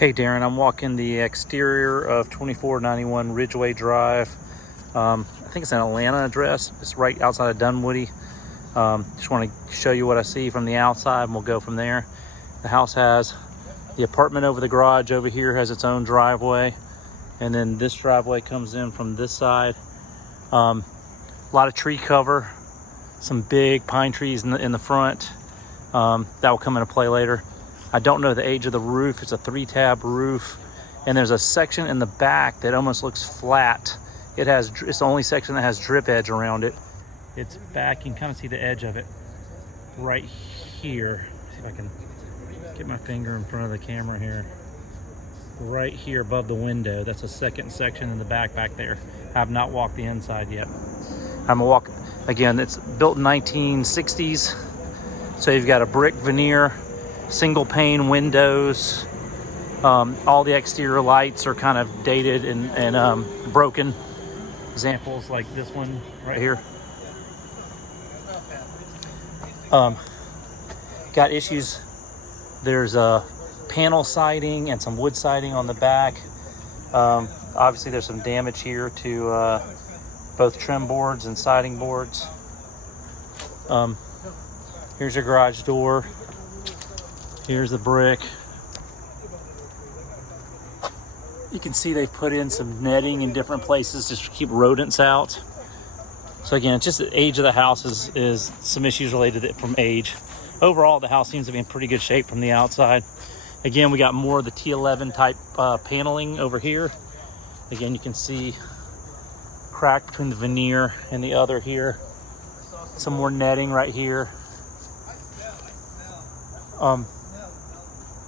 Hey Darren, I'm walking the exterior of 2491 Ridgeway Drive. I think it's an Atlanta address. It's right outside of Dunwoody. Just want to show you what I see from the outside and we'll go from there. The house has the apartment over the garage over here, has its own driveway. And then this driveway comes in from this side. A lot of tree cover, some big pine trees in the front. That will come into play later. I don't know the age of the roof. It's a 3-tab roof, and there's a section in the back that almost looks flat. It's the only section that has drip edge around it. It's back. You can kind of see the edge of it right here. See if I can get my finger in front of the camera here. Right here above the window. That's a second section in the back there. I have not walked the inside yet. I'm gonna walk again. It's built in 1960s, so you've got a brick veneer, single pane windows. All the exterior lights are kind of dated and broken. Examples like this one right here. Got issues. There's a panel siding and some wood siding on the back. Obviously there's some damage here to both trim boards and siding boards. Here's your garage door. Here's the brick. You can see they've put in some netting in different places just to keep rodents out. So again, it's just the age of the house is some issues related from age. Overall, the house seems to be in pretty good shape from the outside. Again, we got more of the T11 type paneling over here. Again, you can see crack between the veneer and the other here. Some more netting right here.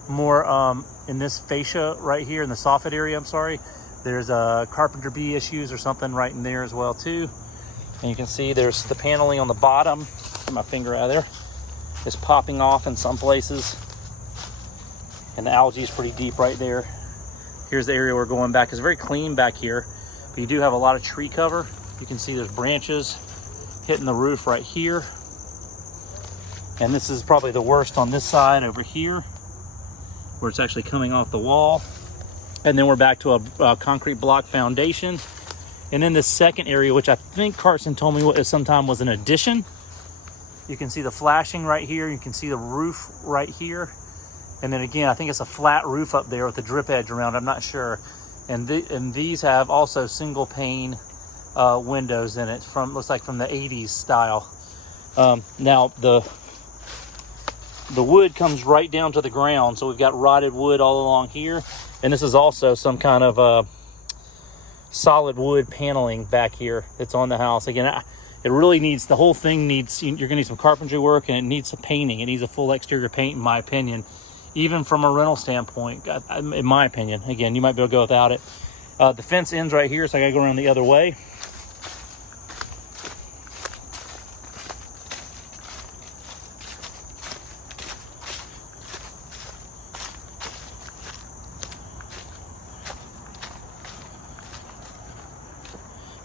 More in this fascia right here in the soffit area, I'm sorry. There's carpenter bee issues or something right in there as well too. And you can see there's the paneling on the bottom. Get my finger out of there. It's popping off in some places. And the algae is pretty deep right there. Here's the area we're going back. It's very clean back here, but you do have a lot of tree cover. You can see there's branches hitting the roof right here. And this is probably the worst on this side over here, where it's actually coming off the wall. And then we're back to a concrete block foundation. And then the second area, which I think Carson told me sometime was an addition. You can see the flashing right here. You can see the roof right here. And then again, I think it's a flat roof up there with the drip edge around. I'm not sure. And these have also single pane windows in it, looks like from the 80s style. Now the wood comes right down to the ground, so we've got rotted wood all along here, and this is also some kind of solid wood paneling back here that's on the house. Again, it really needs, the whole thing needs, you're gonna need some carpentry work, and it needs some painting. It needs a full exterior paint, in my opinion, even from a rental standpoint, in my opinion. Again, you might be able to go without it. The fence ends right here, so I gotta go around the other way.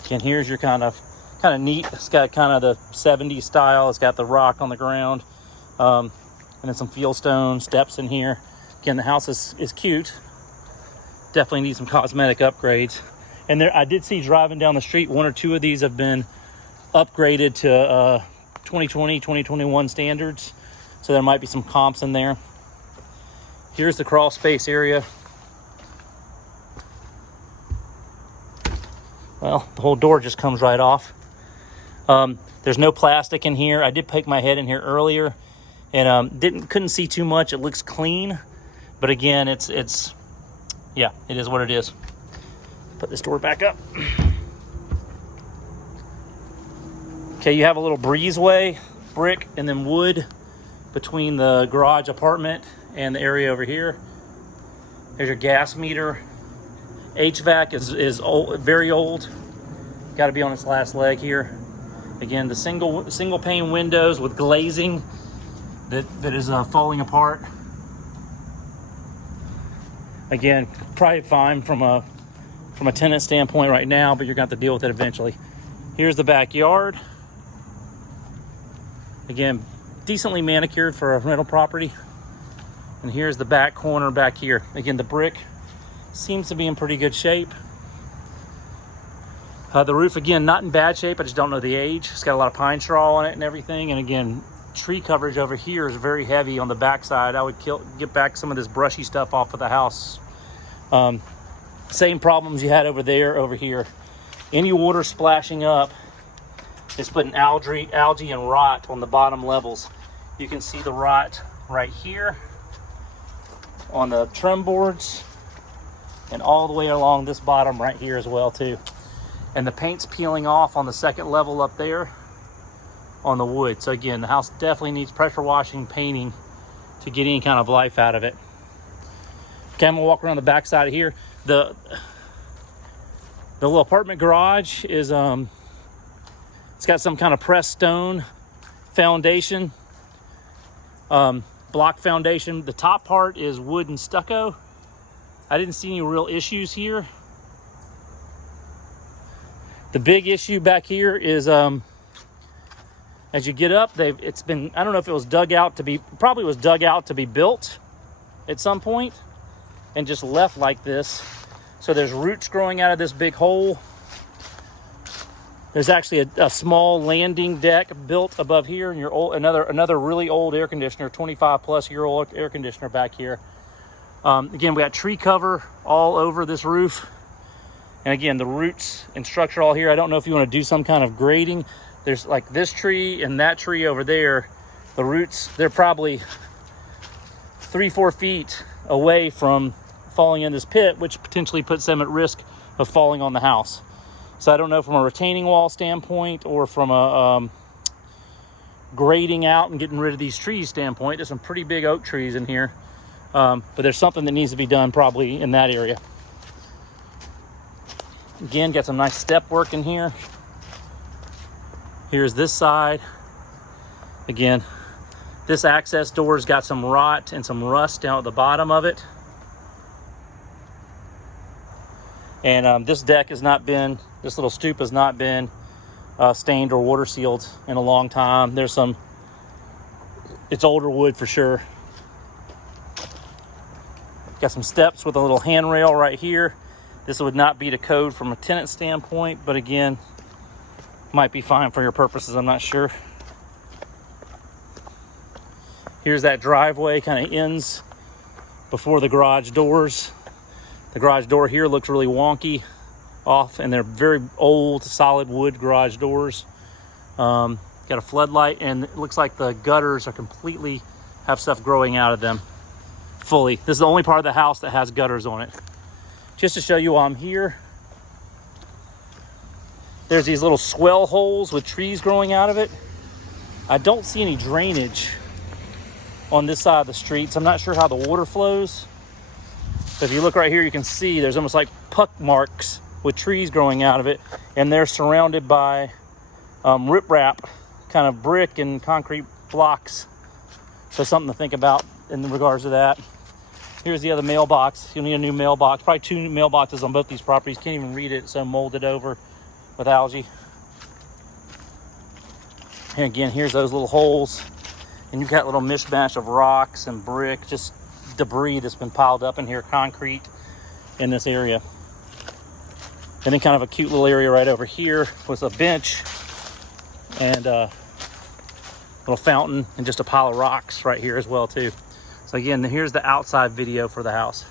And here's your kind of neat. It's got kind of the 70s style. It's got the rock on the ground, and then some fieldstone steps in here. Again, the house is cute. Definitely needs some cosmetic upgrades. And there, I did see driving down the street, 1 or 2 of these have been upgraded to 2020, 2021 standards. So there might be some comps in there. Here's the crawl space area. Well, the whole door just comes right off. There's no plastic in here. I did poke my head in here earlier and couldn't see too much. It looks clean, but again, yeah, it is what it is. Put this door back up. Okay, you have a little breezeway, brick and then wood between the garage apartment and the area over here. There's your gas meter. HVAC is old, very old. Got to be on its last leg here. Again, the single pane windows with glazing that is falling apart. Again, probably fine from a tenant standpoint right now, but you're going to have to deal with it eventually. Here's the backyard. Again, decently manicured for a rental property. And here's the back corner back here. Again, the brick seems to be in pretty good shape. The roof, again, not in bad shape. I just don't know the age. It's got a lot of pine straw on it and everything. And again, tree coverage over here is very heavy on the backside. I would get back some of this brushy stuff off of the house. Same problems you had over there, over here. Any water splashing up is putting algae and rot on the bottom levels. You can see the rot right here on the trim boards and all the way along this bottom right here as well too. And the paint's peeling off on the second level up there on the wood. So again, the house definitely needs pressure washing, painting to get any kind of life out of it. Okay, I'm gonna walk around the back side of here. The little apartment garage is it's got some kind of pressed stone foundation, block foundation. The top part is wood and stucco. I didn't see any real issues here. The big issue back here is as you get up, it's been, I don't know if it was dug out to be, probably was dug out to be built at some point and just left like this. So there's roots growing out of this big hole. There's actually a small landing deck built above here, and another really old air conditioner, 25-plus-year-old air conditioner back here. Again, we got tree cover all over this roof. And again, the roots and structure all here. I don't know if you want to do some kind of grading. There's like this tree and that tree over there. The roots, they're probably 3-4 feet away from falling in this pit, which potentially puts them at risk of falling on the house. So I don't know from a retaining wall standpoint or from a grading out and getting rid of these trees standpoint. There's some pretty big oak trees in here. But there's something that needs to be done probably in that area. Again, got some nice step work in here. Here's this side. Again, this access door's got some rot and some rust down at the bottom of it. And this deck has not been, this little stoop has not been stained or water sealed in a long time. There's some, it's older wood for sure. Got some steps with a little handrail right here. This would not be to code from a tenant standpoint, but again, might be fine for your purposes, I'm not sure. Here's that driveway, kind of ends before the garage doors. The garage door here looks really wonky off, and they're very old, solid wood garage doors. Got a floodlight, and it looks like the gutters are completely, have stuff growing out of them fully. This is the only part of the house that has gutters on it. Just to show you while I'm here, there's these little swell holes with trees growing out of it. I don't see any drainage on this side of the street, so I'm not sure how the water flows. But if you look right here, you can see there's almost like puck marks with trees growing out of it, and they're surrounded by riprap, kind of brick and concrete blocks. So something to think about in regards to that. Here's the other mailbox. You'll need a new mailbox. Probably 2 new mailboxes on both these properties. Can't even read it, it's so molded over with algae. And again, here's those little holes. And you've got a little mishmash of rocks and brick, just debris that's been piled up in here, concrete in this area. And then kind of a cute little area right over here with a bench and a little fountain and just a pile of rocks right here as well too. So again, here's the outside video for the house.